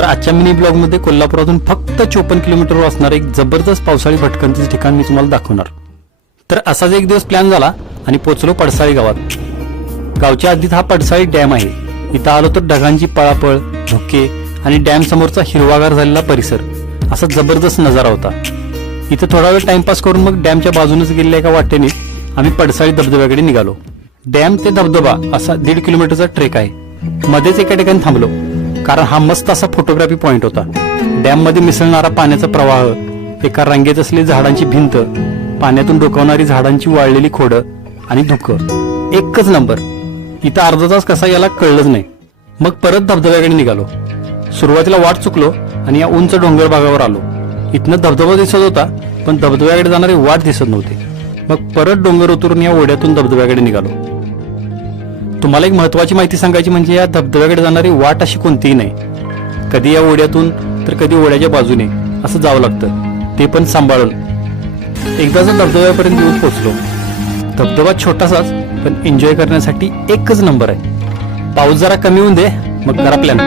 तर आजच्या मिनी ब्लॉगमध्ये कोल्हापुरातून फक्त चोपन्न किलोमीटरवर असणारं एक जबरदस्त पावसाळी भटकंतीचं ठिकाण मी तुम्हाला दाखवणार. तर असाच एक दिवस प्लॅन झाला आणि पोचलो पडसाळी गावात. गावच्या आधीत हा पडसाळी डॅम आहे. इथं आलो तर ढगांची पळापळ धुके आणि डॅम समोरचा हिरवागार झालेला परिसर असा जबरदस्त नजारा होता. इथं थोडा वेळ टाइमपास करून मग डॅमच्या बाजूनच गेलेल्या एका वाटेने आम्ही पडसाळी धबधब्याकडे निघालो. डॅम ते धबधबा असा दीड किलोमीटरचा ट्रेक आहे. मध्येच एका ठिकाणी थांबलो. कारण हा मस्त असा फोटोग्राफी पॉइंट होता. डॅममध्ये मिसळणारा पाण्याचा प्रवाह एका रांगेत असलेली झाडांची भिंत पाण्यातून डोकावणारी झाडांची वाळलेली खोडं आणि धुकं. एकच नंबर इथं अर्धा तास कसा याला कळलंच नाही. मग परत धबधब्याकडे निघालो. सुरुवातीला वाट चुकलो आणि या उंच डोंगर भागावर आलो. इथनं धबधबा दिसत होता पण धबधब्याकडे जाणारी वाट दिसत नव्हती. मग परत डोंगर उतरून या ओढ्यातून धबधब्याकडे निघालो. तुम्हाला एक महत्वाची माहिती सांगायची म्हणजे या धबधब्याकडे जाणारी वाट अशी कोणतीही नाही. कधी या ओढ्यातून तर कधी ओढ्याच्या बाजूने असं जावं लागतं. ते पण सांभाळून. एकदा जर धबधब्यापर्यंत येऊन पोहोचलो धबधबा छोटासाच पण एन्जॉय करण्यासाठी एकच नंबर आहे. पाऊस जरा कमी होऊन दे मग करा प्लॅन